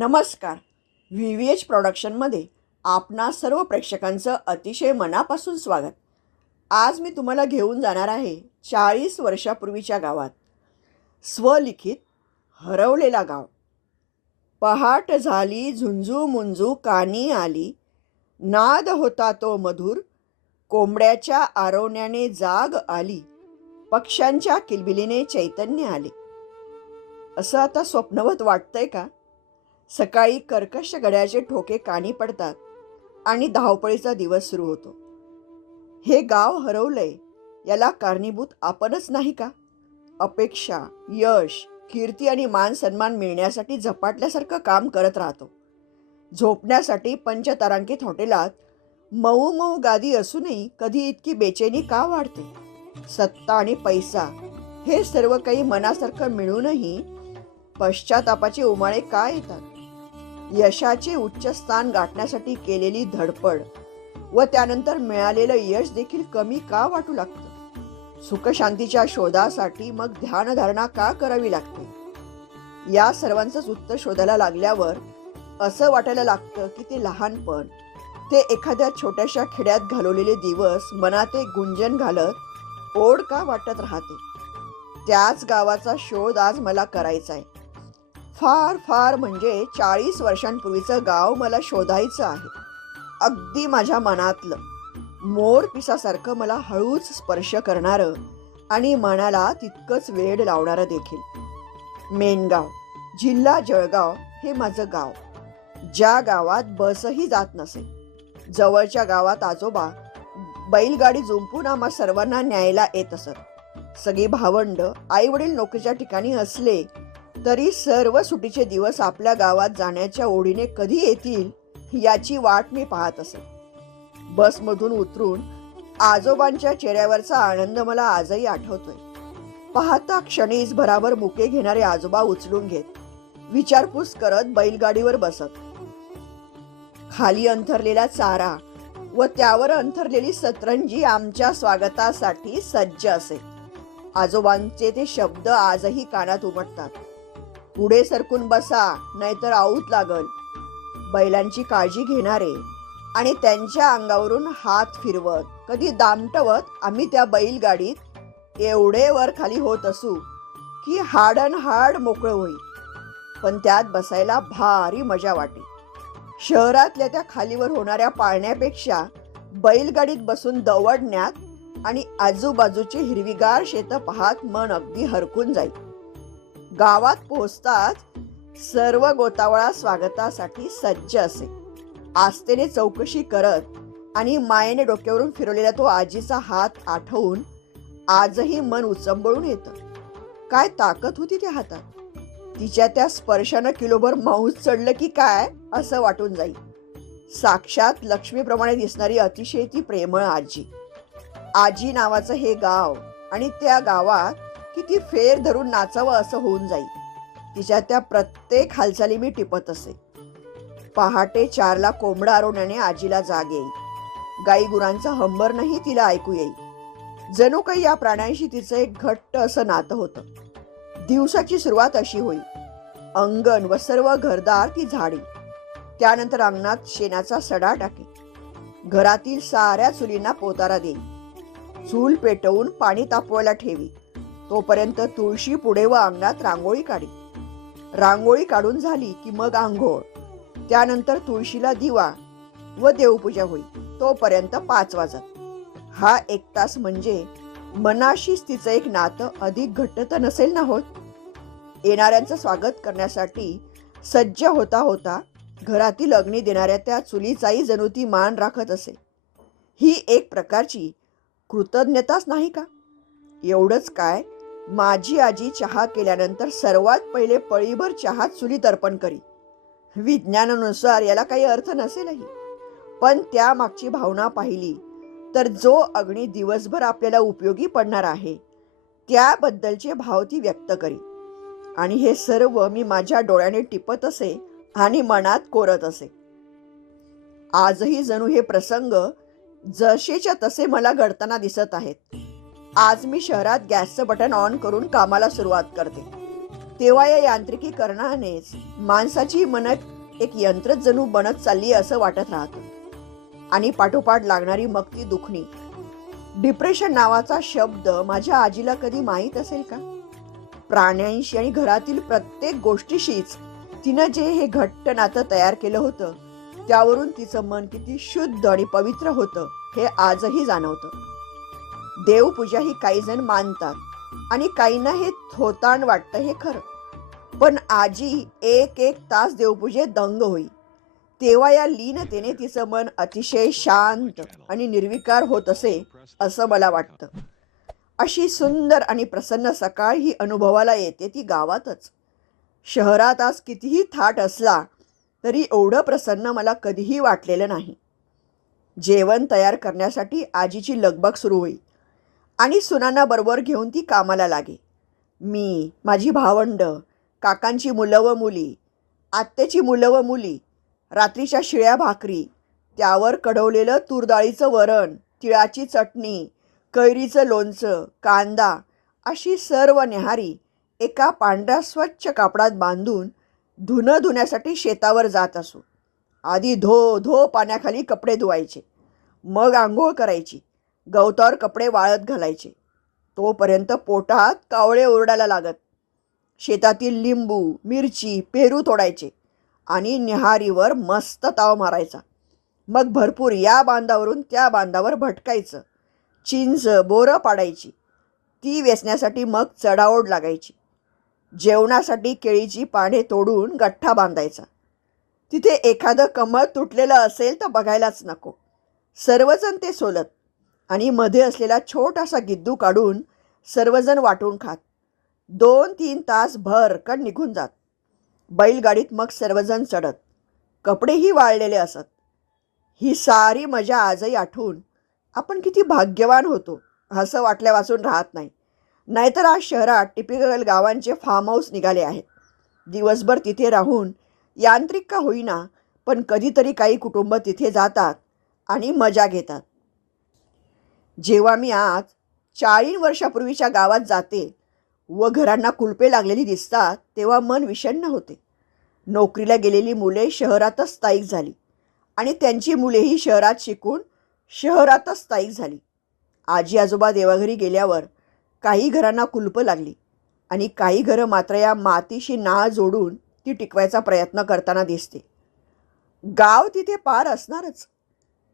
नमस्कार. V V H प्रॉडक्शनमध्ये आपणा सर्व प्रेक्षकांचं अतिशय मनापासून स्वागत. आज मी तुम्हाला घेऊन जाणार आहे चाळीस वर्षापूर्वीच्या गावात. स्वलिखित हरवलेला गाव. पहाट झाली झुंजू मुंजू कानी आली. नाद होता तो मधुर. कोंबड्याच्या आरवण्याने जाग आली. पक्ष्यांच्या किलबिलीने चैतन्य आले. असं आता स्वप्नवत वाटतंय का? सकाळी कर्कश गड्याचे ठोके कानी पडतात आणि धावपळीचा दिवस सुरू होतो. हे गाव हरवलंय याला कारणीभूत आपणच नाही का? अपेक्षा यश कीर्ती आणि मान सन्मान मिळण्यासाठी झपाटल्यासारखं काम करत राहतो. झोपण्यासाठी पंचतारांकित हॉटेलात मऊ मऊ गादी असूनही कधी इतकी बेचैनी का वाढते? सत्ता आणि पैसा हे सर्व काही मनासारखं मिळूनही पश्चातापाचे उमाळे का येतात? यशाचे उच्च स्थान गाठण्यासाठी केलेली धडपड व त्यानंतर मिळालेलं यश देखील कमी का वाटू लागतं? सुखशांतीच्या शोधासाठी मग ध्यानधारणा का करावी लागते? या सर्वांचंच उत्तर शोधायला लागल्यावर असं वाटायला लागतं की ते लहानपण ते एखाद्या छोट्याशा खेड्यात घालवलेले दिवस मनात एक गुंजन घालत ओढ का वाटत राहते? त्याच गावाचा शोध आज मला करायचा आहे फार फार म्हणजे चाळीस वर्षांपूर्वीचं गाव मला शोधायचं आहे. अगदी माझ्या मनातलं. मोर पिसासारखं मला हळूच स्पर्श करणारं आणि मनाला तितकंच वेड लावणारं देखील. मेनगाव जिल्हा जळगाव हे माझं गाव. ज्या गावात बसही जात नसे. जवळच्या गावात आजोबा बैलगाडी जुंपून आम्हा सर्वांना न्यायला येत असत. सगळी भावंड आईवडील नोकरीच्या ठिकाणी असले तरी सर्व सुटीचे दिवस आपल्या गावात जाण्याच्या ओढीने कधी येतील याची वाट मी पाहत असे. बसमधून उतरून आजोबांच्या चेहऱ्यावरचा आनंद मला आजही आठवतोय. पाहता क्षणीच भराभर मुके घेणारे आजोबा उचलून घेत विचारपूस करत बैलगाडीवर बसत. खाली अंथरलेला चारा व त्यावर अंथरलेली सतरंजी आमच्या स्वागतासाठी सज्ज असे. आजोबांचे ते शब्द आजही कानात उमटतात. पुढे सरकून बसा नाहीतर आऊत लागल. बैलांची काळजी घेणारे आणि त्यांच्या अंगावरून हात फिरवत कधी दामटवत आम्ही त्या बैलगाडीत एवढे वर खाली होत असू की हाडन हाड मोकळं होईल पण त्यात बसायला भारी मजा वाटे. शहरातल्या त्या खालीवर होणाऱ्या पाळण्यापेक्षा बैलगाडीत बसून दवडण्यात आणि आजूबाजूची हिरवीगार शेतं पाहत मन अगदी हरकून जाईल गावात पोहोचताच सर्व गोतावळा स्वागतासाठी सज्ज असे. आस्थेने चौकशी करत आणि मायेने डोक्यावरून फिरवलेला तो आजीचा हात आठवून आजही मन उचंबळून येतं. काय ताकद होती त्या हातात? तिच्या त्या स्पर्शानं किलोभर मांस चढलं की काय असं वाटून जाईल साक्षात लक्ष्मीप्रमाणे दिसणारी अतिशय ती प्रेमळ आजी. आजी नावाचं हे गाव आणि त्या गावात की ती फेर धरून नाचावं असं होऊन जाईल. तिच्या त्या प्रत्येक हालचाली मी टिपत असे. पहाटे चारला कोंबडा आरवण्याने आजीला जाग येई. गाई गुरांचा हंबरणही तिला ऐकू येईल जणू काही या प्राण्यांशी तिचं एक घट्ट असं नातं होतं. दिवसाची सुरुवात अशी होईल अंगण व सर्व घरदार ती झाडी. त्यानंतर अंगणात शेणाचा सडा टाके. घरातील साऱ्या चुलींना पोतारा देईल चूल पेटवून पाणी तापवायला ठेवी. तोपर्यंत तुळशी पुढे व अंगणात रांगोळी काढी. रांगोळी काढून झाली की मग आंघोळ. त्यानंतर तुळशीला दिवा व देवपूजा होईल. तोपर्यंत पाच वाजत. हा एक तास म्हणजे मनाशीच तिचं एक नातं अधिक घट्ट तर नसेल ना होत? येणाऱ्यांचं स्वागत करण्यासाठी सज्ज होता होता घरातील अग्नी देणाऱ्या त्या चुलीचाही जणू ती मान राखत असे. ही एक प्रकारची कृतज्ञताच नाही का? एवढंच काय माझी आजी चहा केल्यानंतर सर्वात पहिले पळीभर चहा चुलीत अर्पण करी. विज्ञानानुसार याला काही अर्थ नसेलही. पण त्या मागची भावना पाहिली तर जो अग्नी दिवसभर आपल्याला उपयोगी पडणार आहे त्याबद्दलचे भाव ती व्यक्त करी. आणि हे सर्व मी माझ्या डोळ्याने टिपत असे आणि मनात कोरत असे. आजही जणू हे प्रसंग जसेच्या तसे मला घडताना दिसत आहेत. आज मी शहरात गॅसचं बटन ऑन करून कामाला सुरुवात करते. तेव्हा या यांत्रिकीकरणानेच माणसाची मनत एक यंत्रच जणू बनत चालली असं वाटत राहतं. आणि पाठोपाठ लागणारी मग ती दुखणी. डिप्रेशन नावाचा शब्द माझ्या आजीला कधी माहीत असेल का? प्राण्यांशी आणि घरातील प्रत्येक गोष्टीशीच तिनं जे हे घट्ट नातं तयार केलं होतं त्यावरून तिचं मन किती शुद्ध आणि पवित्र होतं हे आजही जाणवतं. देवपूजा ही काही जण मानतात. आणि काहींना हे थोताण वाटतं हे खरं. पण आजी एक एक तास देवपूजेत दंग होई. तेव्हा या लीनतेने तिचं मन अतिशय शांत आणि निर्विकार होत असे असं मला वाटतं. अशी सुंदर आणि प्रसन्न सकाळ ही अनुभवाला येते ती गावातच. शहरात आज कितीही थाट असला तरी एवढं प्रसन्न मला कधीही वाटलेलं नाही. जेवण तयार करण्यासाठी आजीची लगबग सुरू होई. आणि सुनांना बरोबर घेऊन ती कामाला लागे मी माझी भावंड काकांची मुलं व मुली आत्याची मुलं व मुली रात्रीच्या शिळ्या भाकरी त्यावर कढवलेलं तुरडाळीचं वरण तिळाची चटणी कैरीचं लोणचं कांदा अशी सर्व न्याहारी एका पांढऱ्या स्वच्छ कापडात बांधून धुणं धुण्यासाठी शेतावर जात असू. आधी धो धो पाण्याखाली कपडे धुवायचे. मग आंघोळ करायची. गवतावर कपडे वाळत घालायचे. तोपर्यंत पोटात कावळे ओरडायला लागत. शेतातील लिंबू मिरची पेरू तोडायचे आणि निहारीवर मस्त ताव मारायचा. मग भरपूर या बांधावरून त्या बांधावर भटकायचं. चिंच बोरं पाडायची. ती वेचण्यासाठी मग चढाओढ लागायची. जेवणासाठी केळीची पाने तोडून गठ्ठा बांधायचा. तिथे एखादं कमळ तुटलेलं असेल तर बघायलाच नको. सर्वजण ते सोलत. आणि मध्ये असलेला छोटासा गिद्दू काढून सर्वजण वाटून खात. दोन तीन तास भरकन निघून जात. बैलगाडीत मग सर्वजण चढत. कपडेही वाळलेले असत. ही सारी मजा आजही आठवून आपण किती भाग्यवान होतो असं वाटल्यापासून राहत नाही. नाहीतर आज शहरात टिपिकल गावांचे फार्म हाऊस निघाले आहेत. दिवसभर तिथे राहून यांत्रिक का होईना पण कधीतरी काही कुटुंब तिथे जातात आणि मजा घेतात. जेव्हा मी आज चाळीस वर्षापूर्वीच्या गावात जाते व घरांना कुलपे लागलेली दिसतात तेव्हा मन विषण्ण होते. नोकरीला गेलेली मुले शहरातच स्थायिक झाली आणि त्यांची मुलेही शहरात शिकून शहरातच स्थायिक झाली. आजी आजोबा देवाघरी गेल्यावर काही घरांना कुलपं लागली आणि काही घरं मात्र या मातीशी नाळ जोडून ती टिकवायचा प्रयत्न करताना दिसते. गाव तिथे पार असणारच.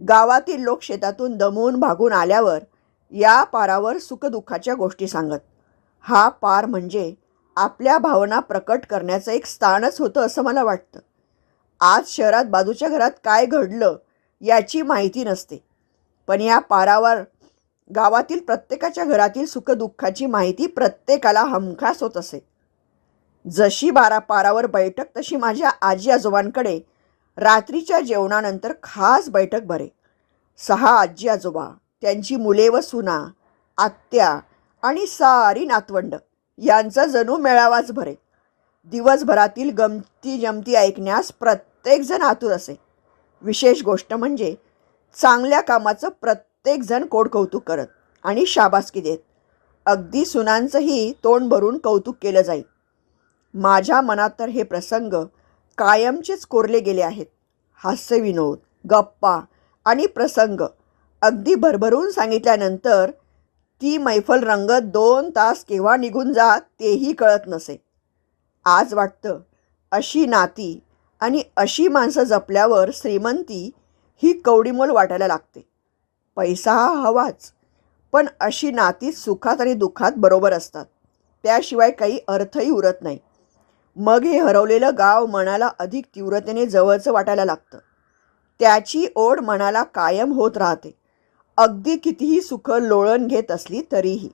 गावातील लोक शेतातून दमून भागून आल्यावर या पारावर सुखदुःखाच्या गोष्टी सांगत. हा पार म्हणजे आपल्या भावना प्रकट करण्याचं एक स्थानच होतं असं मला वाटतं. आज शहरात बाजूच्या घरात काय घडलं याची माहिती नसते. पण या पारावर गावातील प्रत्येकाच्या घरातील सुखदुःखाची माहिती प्रत्येकाला हमखास होत असे. जशी बारा पारावर बैठक तशी माझ्या आजी आजोबांकडे रात्रीच्या जेवणानंतर खास बैठक भरे सहा आजी आजोबा त्यांची मुले व सुना आत्या आणि सारी नातवंड यांचा जणू मेळावाच भरे दिवसभरातील गमती जमती ऐकण्यास प्रत्येकजण आतुर असे. विशेष गोष्ट म्हणजे चांगल्या कामाचं प्रत्येकजण कोड कौतुक करत आणि शाबासकी देत. अगदी सुनांचंही तोंड भरून कौतुक केलं जाईल माझ्या मनात तर हे प्रसंग कायमचेच कोरले गेले आहेत. हास्यविनोद गप्पा आणि प्रसंग अगदी भरभरून सांगितल्यानंतर ती मैफल रंगत दोन तास केव्हा निघून जात तेही कळत नसे. आज वाटतं अशी नाती आणि अशी माणसं जपल्यावर श्रीमंती ही कवडीमोल वाटायला लागते. पैसा हा हवाच पण अशी नाती सुखात आणि दुःखात बरोबर असतात. त्याशिवाय काही अर्थही उरत नाही. मग हे हरवलेलं गाव मनाला अधिक तीव्रतेने जवळचं वाटायला लागतं. त्याची ओढ मनाला कायम होत राहते. अगदी कितीही सुख लोळण घेत असली तरीही.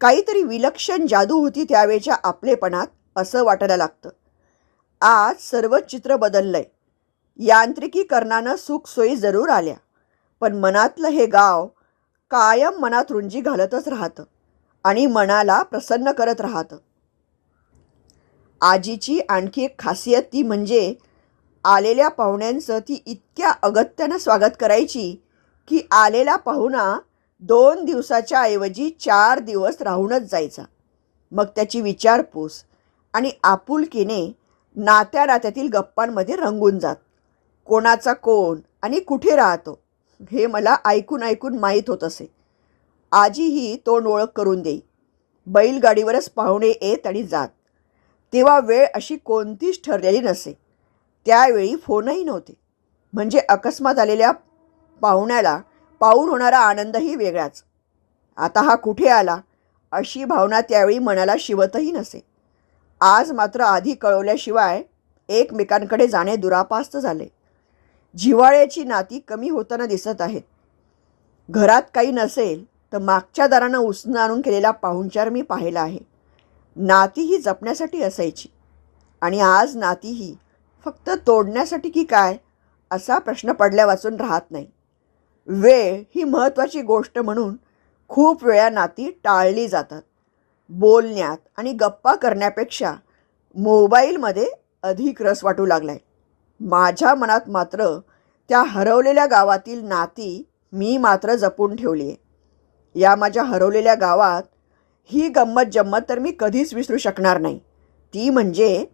काहीतरी विलक्षण जादू होती त्यावेळच्या आपलेपणात असं वाटायला लागतं. आज सर्व चित्र बदललंय. यांत्रिकीकरणानं सुखसोयी जरूर आल्या. पण मनातलं हे गाव कायम मनात रुंजी घालतच राहतं आणि मनाला प्रसन्न करत राहतं. आजीची आणखी एक खासियत ती म्हणजे आलेल्या पाहुण्यांचं ती इतक्या अगत्यानं स्वागत करायची की आलेला पाहुणा दोन दिवसाच्या ऐवजी चार दिवस राहूनच जायचा. मग त्याची विचारपूस आणि आपुलकीने नात्या नात्यातील गप्पांमध्ये रंगून जात. कोणाचा कोण आणि कुठे राहतो हे मला ऐकून ऐकून माहीत होत असे. आजीही तोंड ओळख करून देई. बैलगाडीवरच पाहुणे येत आणि जात. तेव्हा वेळ अशी कोणतीच ठरलेली नसे. त्यावेळी फोनही नव्हते. म्हणजे अकस्मात आलेल्या पाहुण्याला पाहून होणारा आनंदही वेगळाच. आता हा कुठे आला? अशी भावना त्यावेळी मनाला शिवतही नसे. आज मात्र आधी कळवल्याशिवाय एकमेकांकडे जाणे दुरापास्त झाले. जिव्हाळ्याची नाती कमी होताना दिसत आहेत. घरात काही नसेल तर मागच्या दारानं उसणं आणून केलेला पाहुणचार मी पाहिला आहे. नाती ही जपण्यासाठी असायची. आणि आज नाती ही फक्त तोडण्यासाठी की काय असा प्रश्न पडल्या वाचून राहत नाही. वेळ ही महत्त्वाची गोष्ट म्हणून खूप वेळा नाती टाळली जातात. बोलण्यात आणि गप्पा करण्यापेक्षा मोबाईलमध्ये अधिक रस वाटू लागलाय. माझ्या मनात मात्र त्या हरवलेल्या गावातील नाती मी मात्र जपून ठेवली आहे या माझ्या हरवलेल्या गावात ही गंमत जम्मत तर मी कधीच विसरू शकणार नाही. ती म्हणजे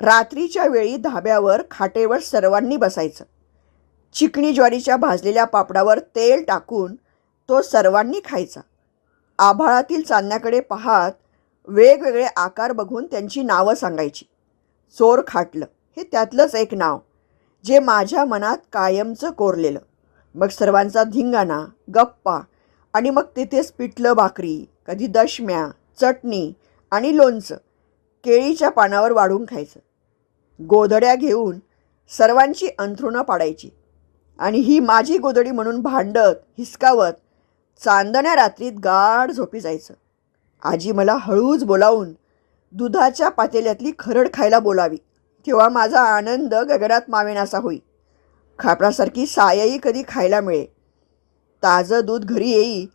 रात्रीच्या वेळी धाब्यावर खाटेवर सर्वांनी बसायचं. चिकणी ज्वारीच्या भाजलेल्या पापडावर तेल टाकून तो सर्वांनी खायचा. आभाळातील चांदण्याकडे पाहत वेगवेगळे आकार बघून त्यांची नावं सांगायची. चोर खाटलं. हे त्यातलंच एक नाव जे माझ्या मनात कायमचं कोरलेलं. मग सर्वांचा धिंगाणा गप्पा आणि मग तिथेच पिठलं भाकरी कधी दशम्या चटणी आणि लोणचं केळीच्या पानावर वाढून खायचं. गोधड्या घेऊन सर्वांची अंथरुणं पाडायची. आणि ही माझी गोधडी म्हणून भांडत हिसकावत चांदण्या रात्रीत गाढ झोपी जायचं. आजी मला हळूच बोलावून दुधाच्या पातेल्यातली खरड खायला बोलावी. तेव्हा माझा आनंद गगनात मावेनासा होई. खापरासारखी सायही कधी खायला मिळे. ताजं दूध घरी येई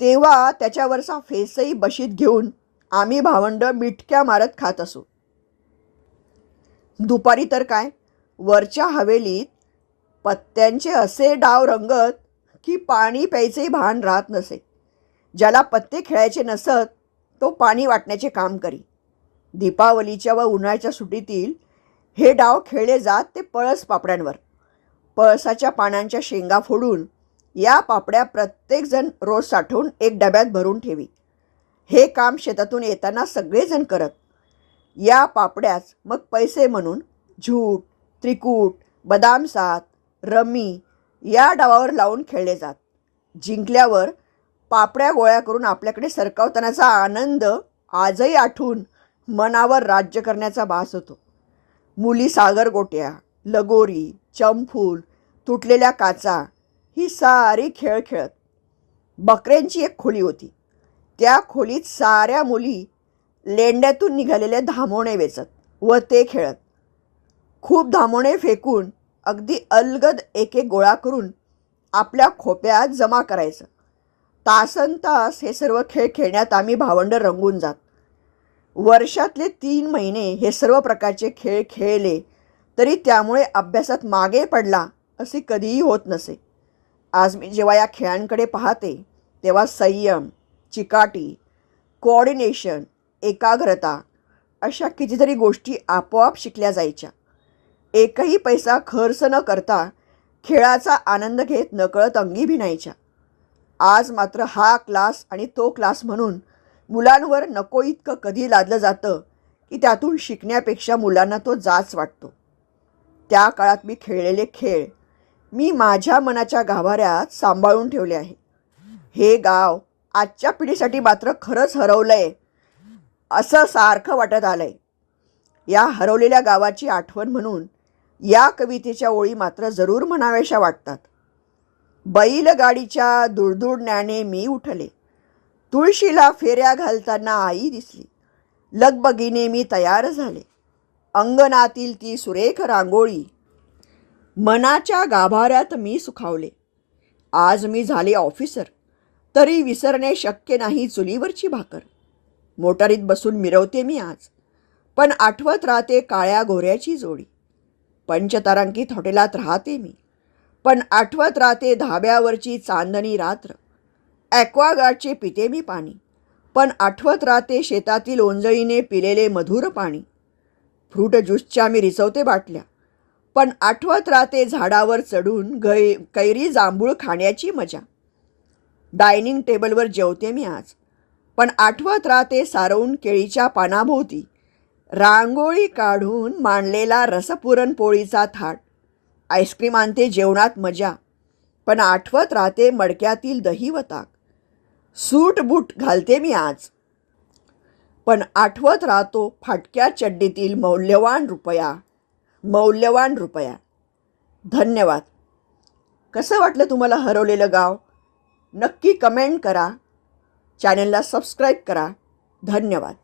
तेव्हा त्याच्यावरचा फेसही बशीत घेऊन आम्ही भावंड मिटक्या मारत खात असू. दुपारी तर काय? वरच्या हवेलीत पत्त्यांचे असे डाव रंगत की पाणी प्यायचेही भान राहत नसे. ज्याला पत्ते खेळायचे नसत तो पाणी वाटण्याचे काम करी. दीपावलीच्या व उन्हाळ्याच्या सुट्टीतील हे डाव खेळले जात ते पळस पापड्यांवर. पळसाच्या पानांच्या शेंगा फोडून या पापड्या प्रत्येकजण रोज साठवून एक डब्यात भरून ठेवी. हे काम शेतातून येताना सगळेजण करत. या पापड्याच मग पैसे म्हणून झूट त्रिकूट बदाम सात रमी या डावावर लावून खेळले जात. जिंकल्यावर पापड्या गोळ्या करून आपल्याकडे सरकावतानाचा आनंद आजही आठवून मनावर राज्य करण्याचा भास होतो. मुली सागरगोट्या लगोरी चमफूल तुटलेल्या काचा ही सारी खेळ खेळत. बकऱ्यांची एक खोली होती. त्या खोलीत साऱ्या मुली लेंड्यातून निघालेले धामोणे वेचत व ते खेळत. खूप धामोणे फेकून अगदी अलगद एक एक गोळा करून आपल्या खोप्यात जमा करायचं. तासन तास हे सर्व खेळ खेळण्यात आम्ही भावंड रंगून जात. वर्षातले तीन महिने हे सर्व प्रकारचे खेळ खेळले तरी त्यामुळे अभ्यासात मागे पडला असे कधीही होत नसे. आज मी जेव्हा या खेळांकडे पाहते तेव्हा संयम चिकाटी कोऑर्डिनेशन एकाग्रता अशा कितीतरी गोष्टी आपोआप शिकल्या जायच्या. एकही पैसा खर्च न करता खेळाचा आनंद घेत नकळत अंगी भिनायच्या. आज मात्र हा क्लास आणि तो क्लास म्हणून मुलांवर नको इतकं कधी लादलं जातं की त्यातून शिकण्यापेक्षा मुलांना तो जाच वाटतो. त्या काळात मी खेळलेले खेळ मी माझ्या मनाच्या गाभाऱ्यात सांभाळून ठेवले आहे. हे गाव आजच्या पिढीसाठी मात्र खरंच हरवलं आहे असं सारखं वाटत आलं आहे या हरवलेल्या गावाची आठवण म्हणून या कवितेच्या ओळी मात्र जरूर म्हणाव्याशा वाटतात. बैलगाडीच्या दुडदुडण्याने मी उठले. तुळशीला फेऱ्या घालताना आई दिसली. लगबगीने मी तयार झाले. अंगणातील ती सुरेख रांगोळी मनाच्या गाभाऱ्यात मी सुखावले. आज मी झाले ऑफिसर. तरी विसरणे शक्य नाही चुलीवरची भाकर. मोटारीत बसून मिरवते मी आज. पण आठवत राहते काळ्या गोऱ्याची जोडी. पंचतारांकित हॉटेलात राहते मी. पण आठवत राहते धाब्यावरची चांदणी रात्र. ॲक्वागार्डचे पिते मी पाणी. पण आठवत राहते शेतातील ओंजळीने पिलेले मधुर पाणी. फ्रूट ज्यूसच्या मी रिचवते बाटल्या. पण आठवत राहते झाडावर चढून गै कैरी जांभूळ खाण्याची मजा. डायनिंग टेबलवर जेवते मी आज. पण आठवत राहते सारवून केळीच्या पानाभोवती. रांगोळी काढून मांडलेला रसपुरणपोळीचा थाट. आईस्क्रीम आणते जेवणात मजा. पण आठवत राहते मडक्यातील दही व ताक. सूट बूट घालते मी आज. पण आठवत राहतो फाटक्या चड्डीतील मौल्यवान रुपया. मौल्यवान रुपया. धन्यवाद. कसं वाटलं तुम्हाला हरवलेलं गाव? नक्की कमेंट करा. चॅनलला सबस्क्राईब करा. धन्यवाद.